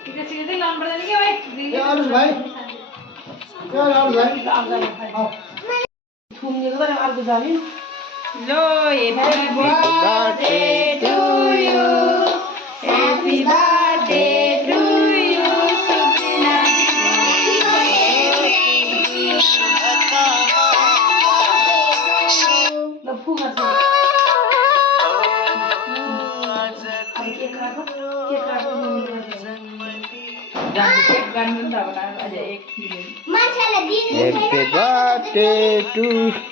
सीधे लंबा जाने के भाई भाई यार भाई घूमने को तो आगे जाने लो happy birthday to you happy birthday to you Suprina लो फूल कर Happy birthday to